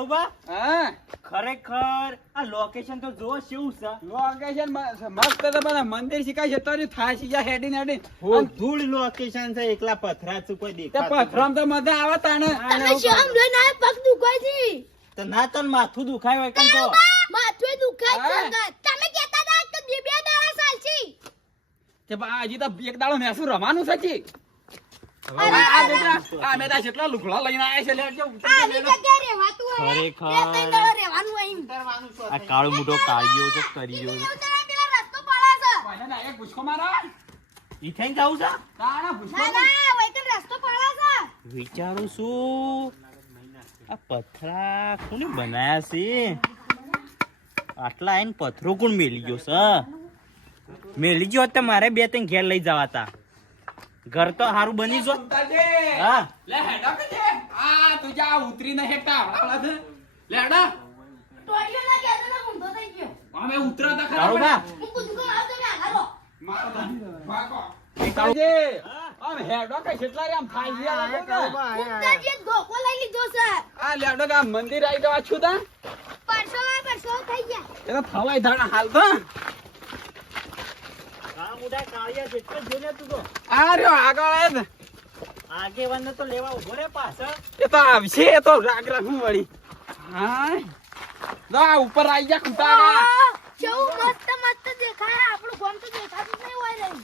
કાળુબા હા ખરેખર આ લોકેશન તો જો કેવું છે. લોકેશન મસ્ત છે પણ મંદિર શીખાય છે તો થાય છે યા હેડી નેડી ધૂળ લોકેશન છે એકલા પથરા છે કોઈ તે દેખાતું પથરામ તો મજા આવે તાણે તમે શ્યામ જોઈને આ પગ દુખાય છે. તો ના તન માથું દુખાય હોય કેમ તો માથું દુખાય છે હા. અંગત. તમે કહેતા હતા કે બે દાડા ચાલશે. કે બા હજી તો એક દાડો નેસું રવાનું છે જી અરે, આ બેટા આ મેદા જેટલા લુગડા લઈને આયા છે લેજો આવી જગ્યાએ રહેવાતું હોય. ખરેખર. બે ત્રણ દાડા રહેવાનું હોય એમ. આ કાળો મોટો કાળિયો તો કરી રહ્યો છે. એવું તમે પેલા રસ્તો પાડો છો. વાને ના એક ગુસ્કો મારા ઈ થઈને જાવું છે તાણા ગુસ્કો ના ના વૈકલ રસ્તો પાડો છો. વિચારું છું આ પથરા કોને બનાયા છે આટલા આઈને પથરો કોણ મેલી ગયો છે મેલી ગયો હોત તો મારે બે ત્રણ ઘેર લઈ જવા તા ઘર તો સારું બની જો હા લે હેડા કે છે આ તું જા ઉતરી ન હેટા વાળા છે લે હેડા ટોળીઓ ના કહેતો ને ઊંધો થઈ ગયો. અમે ઉતરાતા ખરા કાળુબા હું કૂદકો લાવ તમે આગળ રહો. મારો ભાગો કાળજે આમ હેડો કે કેટલા રે આમ થાય છે આ લોકો કૂદકાજીએ ધોકો લઈ લીધો છે. આ લેડો કે આ મંદિર આવી જવા છું તા પરસો થઈ ગયા. એનો થવાય ધાણા હાલ તો આ મુડા કાળિયા જેટલો જોને તું તો આ રહ્યો આગળ જ આગેવાનને તો લેવા ઉભો રે પાછળ એ તો આવશે એ તો રાગ રાખું વળી હા ના ઉપર આવી જા કુતા આહ, કેવું મસ્ત મસ્ત દેખાય. આપણું ગામ તો દેખાતું જ નહીં હોય રહી.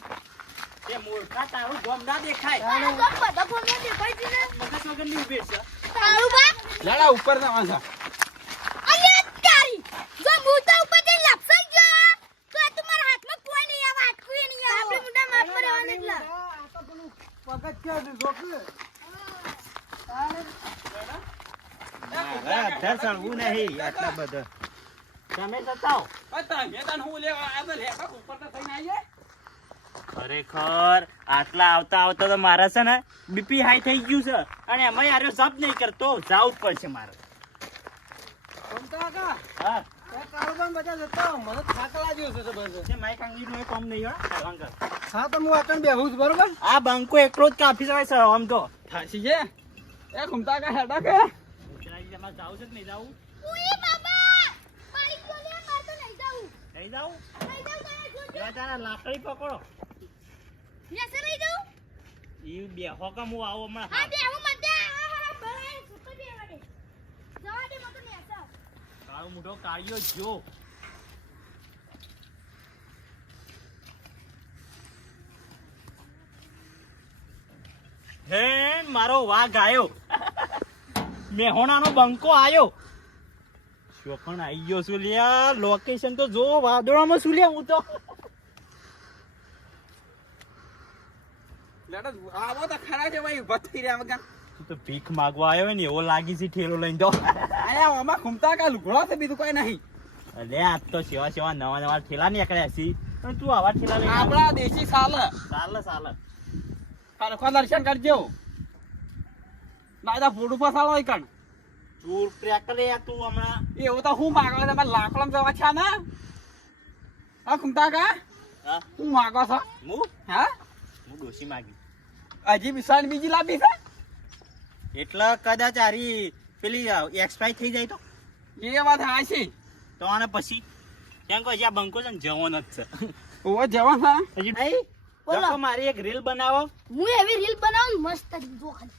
એ મૂર્ખા તારું ગોમ ના દેખાય આ ગામ બધા ગામમાં દેખાય છે ને. મગજ વગરની ઉભી છે કાળુબા, લેડા ઉપર ના વાંસા અલ્યા તારી. જો હું તો ઉપર જઈને લપસાઈ ગયો, તો આ તો મારા હાથમાં કોઈ નહીં આવે, હાથકું ય નહીં આવે. આપણે મોટા માપમાં રહેવાનું એટલે. અધર સળવું નહીં આટલા બધા તમે જતાઓ મેદાન હું લેવા આ તો લેખા ઉપર તો થઈને આવીએ ખરેખર આટલા આવતા આવતા તો મારા છે ને બીપી હાઈ થઈ ગયું છે અને એમાં યાર જપ નહીં કરતો જાવું જ પડશે મારે હા તે માઈક આંગળીનું એ કામ નહીં હો ચાલવાનું કર. હા તો હું આટણ બેહું છું બરોબર આ બંકો એકલો જ કાફી જવાય છે આમ તો થાશી છે એ ઘૂમતા કા હેડા કે તમારે જાવું છે કે નહીં જાવું ઉઈ બાબા, મારી ગયો લે, મારે તો નહીં જાવું. નહીં જાવું નહીં જાવું તારા જોડે. એવા તારા લાકડી પકડો નેસે નહીં જાવું? ઈ બેહો કે હું આવું હમણાં હા, બે હું મત દે. હા, ભલે, સુતો દે વડે. જવા દે, મને તો નેસે. કાળો મોટો કાળિયો જો હે મારો વાઘ આયો મેહોણાનો બંકો આયો શોખણ આઈ ગયો છું લ્યા લોકેશન તો જો વાદળામાં શું લ્યા હું તો લેડો આવો તો ખરા છે ભાઈ ઉભા થઈ રહ્યા વગર તું તો ભીખ માગવા આવ્યો ને એવો લાગી છે ઠેલો લઈને તો આયા આમાં ઘૂમતા કા લુગડો છે બીજું કોઈ નહીં અલે આ તો સેવા સેવા નવા નવા ઠેલા નીકળ્યા છે પણ તું આવા ઠેલા લઈને આપણા દેશી સાલ ચાલે ચાલે ખરેખર દર્શન કરજો નાયદા ફોટો પસાવો કણ તું પ્રેકલે તું હમણાં એવું તો હું માગવા તમે લાકડમ જવા છે ને હા ઘૂમતા કા હા હું માગો છો હું હા હું ડોસી માગી હજી બિસાણ બીજી લાવી છે એટલે કદાચ આરી પેલી એક્સપાયર થઈ જાય તો એ વાત હા છે તો આને પછી કેમ કહે આ બંકો છે ને જવાન જ છે ઓવો જવા હા હજી નહીં બોલો. તો મારી એક રીલ બનાવો હું એવી રીલ બનાવું મસ્ત જો ખાલી.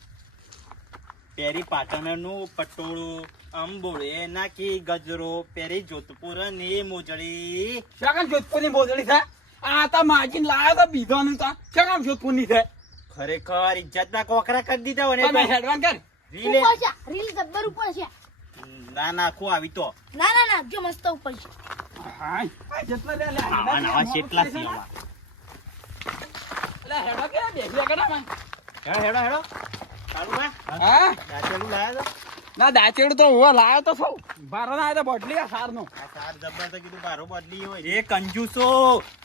પેરી પાટણનું પટોળું અંબોળે નાખી ગજરો પેરી જોધપુર ની મોજડી શકામ જોધપુરની બોધડી છે આ તો માજીને લાયો તો બીજો નું તો શકામ જોધપુરની છે ખરેખર ઇજ્જત ના કોકરા કરી દીધા તમે ને હેડવાન કર રીલ ઉપર છે, રીલ જબ્બર ઉપર છે. ના નાખું આવી તો ના ના ના, જો મસ્ત ઉપર છે. હા આ જેટલા લે લે આવા નવા કેટલા છે આવા લે હેડો કે બેસી કડા માં હેડો હેડો હેડો ચાલુ ભાઈ હા દાચેલું લાયા તો ના દાચેડું તો હું લાયો તો સૌ બારો ના આવ્યો તો બોટલી આ સાર નો આ સાર જબ્બર તો કીધું બારો બદલી હોય એ કંજૂસો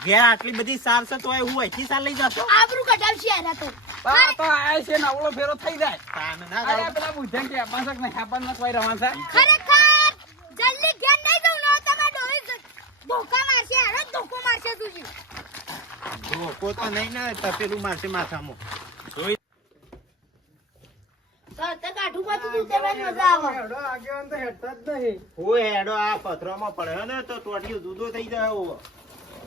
ઘેર આટલી બધી સાર છે તો હું અહીંથી સાર લઈ જતો આબરૂ કઢાવશે યાર તો. આ તો આય છે નવળો ફેરો થઈ જાય તાન ના અરે ગાવ પેલા બુધન કે અપાસક ને હેપન ન કોઈ રવાન છે ખરેખર જલ્દી ઘેર નહીં જાઉં ને તમારા ડોહી ધોકા મારશે યાર, ધોકો મારશે તુજી. ધોકો તો નહીં ને તપેલું મારશે માથામાં તો તે કાઠું પાતું બીજું ઉતરવાની મજા આવે હેડો આગેવાન તો હેડતા જ નહીં. ઓય હેડો આ પથરામાં પડ્યો ને તો ટોટિયું દૂધો થઈ જાય એવો.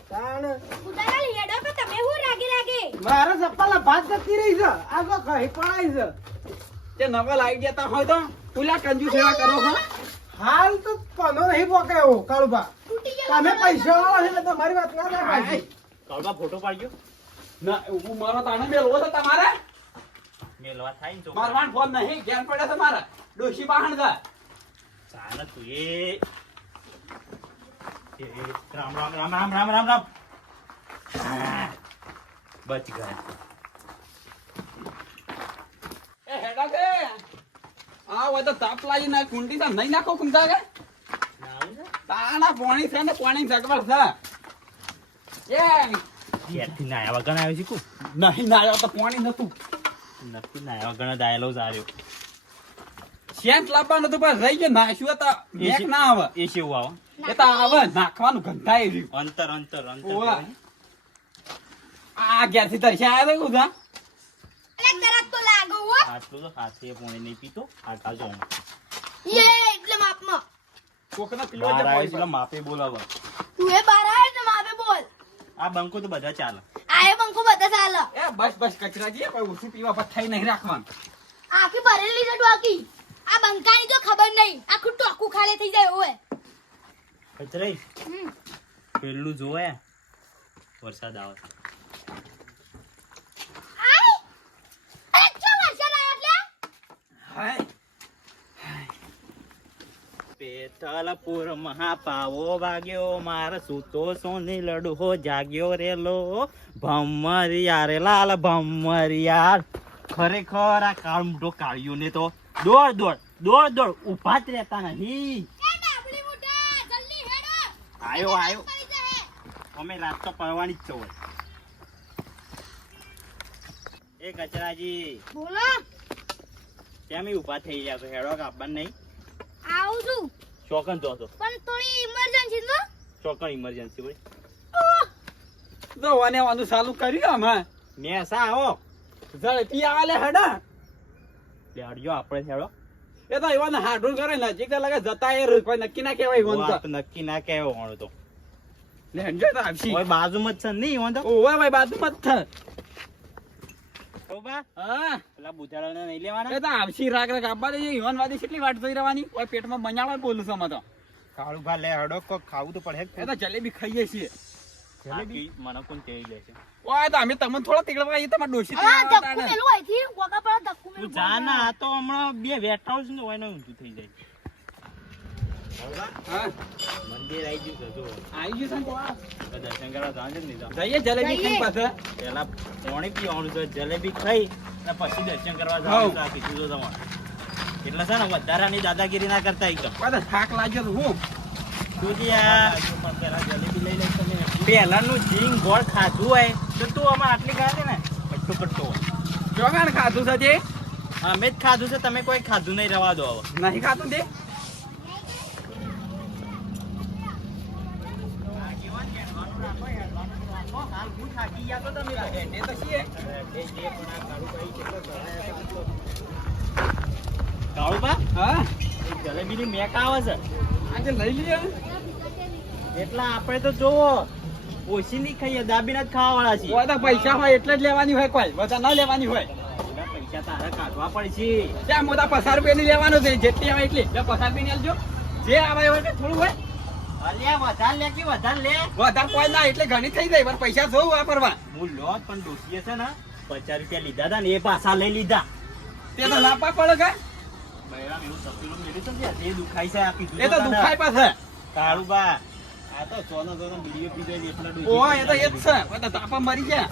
તાણ ઉતારા હેડો તો તમે હું રાગે મારા ચપ્પલ ભાત જતી રહી છે આ તો ખાઈ પડાય છે તે નવલ આવી જતા હોય તો પેલા કંજુ સેવા કરો છો હાલ તો પનો નહીં પોકાયો કાળુબા તૂટી તમે પૈસા વાળા છે એટલે તમારી વાત ના થાય કાળુબા ફોટો પાડજો. ના હું મારો તાણે મેલવો છે તમારે મેલવા થાય ને તો મારવાન ફોન નહીં ઘેર પડે છે મારા ડોશી બાહણ છે ચાલે તું એ રામ રામ રામ રામ રામ રામ રામ. હા, બચ ગયા. એ હેડા કે આ હોય તો તાપ લાગી ના કુંડી સા નહીં નાખો કુંડા કે તાણા પાણી છે ને પાણી સગવડ છે એ ઘેરથી નાયા વગર આવ્યો છે કુ નહીં ના તો પાણી નતું નથી નાયા વગર દાયેલો જ આવ્યો. શેન્ટ લાવવાનું હતું પણ રહી ગયો નાખ્યું તો એક ના આવે એ છે એવું આવો એ તો આવે નાખવાનું ગંધાઈ રહ્યું અંતર અંતર અંતર ઓવા. આ ઘેરથી તરસી આવ્યા તો કુદા અરે તરત તો લાગો હો આટલું તો હાથે પોણી નહીં પીતો આટા જો એ એટલે માપમાં કોકના પીવા બહાર આવે છે જાય એટલે માપે બોલાવો. તું એ બાર આવે ને માપે બોલ આ બંકો તો બધા ચાલે. આયે બંકો બધા ચાલે એ બસ કચરાજી કોઈ ઓછું પીવા પર થઈ નહીં રાખવાનું આખી ભરેલી છે ટોકી આ બંકાની તો ખબર નહીં આખું ટોકું ખાલી થઈ જાય ઓય કચરાઈ પેલું જોવે વરસાદ આવે. આય અરે ચો વરસાદ આવ્યો એટલે હાય પેથલપુર મહાપાવો વાગ્યો માર સૂતો સોની લડુહો જાગ્યો રેલો ભમરિયા રે લાલ ભમરિયા. ખરેખર આ કાળ મોટો કાળિયો ને તો દોડ દોડ દોડ દોડ ઉભા જ રહેતા નહીં. એ ડાબલી મુઢા જલ્દી હેડો આયો આયો પડી જાય અમે રાત તો પડવાની જ છો. એ કચરાજી બોલો કેમ ઈ ઉભા થઈ ગયા છો? હેડો કાપવા નહીં આવું છું ચોકન જોતો પણ થોડી ઇમરજન્સી છે ચોકન ઇમરજન્સી હોય તો વાને વાનું ચાલુ કર્યું આમાં મેસા આવો ઝડપી આલે હેડા લેડજો આપણે હેડો. એ તો એવાને હાડું કરે નજીક તો લાગે જતા એ કોઈ નક્કી ના કહેવાય ઈવન તો વાત નક્કી ના કહેવો હોણો તો લે હંજો તો આવશી ઓય બાજુમાં જ છે નહીં હોતો. ઓવા ભાઈ બાજુમાં જ છે ઓબા હા પેલા બુધાડાને નહીં એ લેવાના. તો આવશી રાગ રાગ આપવા દેજો ઈવન વાદી કેટલી વાટ જોઈ રહેવાની ઓય પેટમાં મજાવા બોલું છું તો કાળું ભા લે હેડો કોક ખાવું તો પડે. એ તો જલેબી ખાઈએ છીએ જલેબી મને કોણ કહી લે છે. ઓય તો અમે તમને થોડા તીકડવા એ તમાર ડોશી હા ધક્કુ મેલું અહીંથી વગા પર ધક્કુ તું મેલું જા ના આ તો હમણાં બે વેઠાવ છે ને હોય ને ઊંધું થઈ જાય. હા મંદિર આવી ગયું છે જો આવી ગયું છે ને તો દર્શન કરવા જવાનું છે ને નહીં તો જઈએ જલેબી ખાઈ પાછા પેલા પાણી પીવાનું છે જલેબી ખાઈ અને પછી દર્શન કરવા જવાનું છે. આ કીધું તો તમારે એટલે છે ને વધારાની દાદાગીરી ના કરતા એકદમ. પાછા થાક લાગ્યો તો હું તુજી આ પણ પેલા જલેબી લઈ લઈ તમે પહેલાનું જીંગ ગોળ ખાધું હોય તો તું આમાં આટલી ખાધે ને કટ્ટો કટ્ટો હોય. જોગાણ ખાધું છે તે અમે જ ખાધું છે તમે કોઈ ખાધું નહીં રવા દો હવે. નહીં ખાતું તે કાળુબા હા જલેબીની મેક આવે છે આજે લઈ લઈએ એટલે આપણે તો જોવો ઓછી નહીં ખાઈએ દાબીના જ ખાવા વાળા છીએ. ઓય તો પૈસા હોય એટલે જ લેવાની હોય કોઈ બધા ન લેવાની હોય એના પૈસા તારે કાઢવા પડશે. ત્યાં મોટા 50 રૂપિયાની લેવાનું છે જેટલી આવે એટલી 50 રૂપિયાની આલજો જે આવે હોય કે થોડું હોય અલ્યા વધારે લે કે વધારે લે. વધારે કોઈ ના એટલે ઘણી થઈ જાય પણ પૈસા જોવું વાપરવા હું લોટ પણ ડોસીએ છે ને 50 રૂપિયા લીધા હતા ને એ પાછા લઈ લીધા. તે તો લાપા પડે કે બૈરામ એવું તપેલું મેળ્યું છે ને, એ દુખાય છે આ કીધું એ તો તને. દુખાય પાસે કાળુબા આ તો સોનો બીડીઓ પીધો એટલે ડોસી ઓય એ તો એ જ છે ઓય તો તાપા મરી ગયા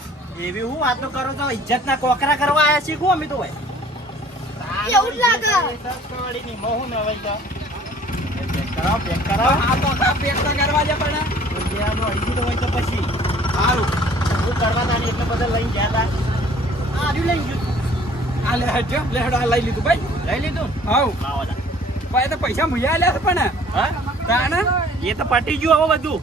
એવી હું વાતો કરો છો? ઇજ્જતના કોકરા કરવા આયા શીખું અમે તો ભાઈ. એવું જ લાગે સસ્તવાડીની મોહું ને હવે તો. પેક કરાવો, પેક કરાવો. આ તો આ પેટના કરવા છે પણ જે આપણો અડધી તો હોય તો પછી સારું હું કરવા તાની એટલે બધા લઈને ગયા તા. આ હજુ લઈ ગયું. આ લે હટજો લે હડો આ લઈ લીધું ભાઈ લઈ લીધું હાઉ લાવો તા. ભાઈ તો પૈસા મુયા આલ્યા છે પણ હા તાણે એ તો પટી ગયું હવે બધું.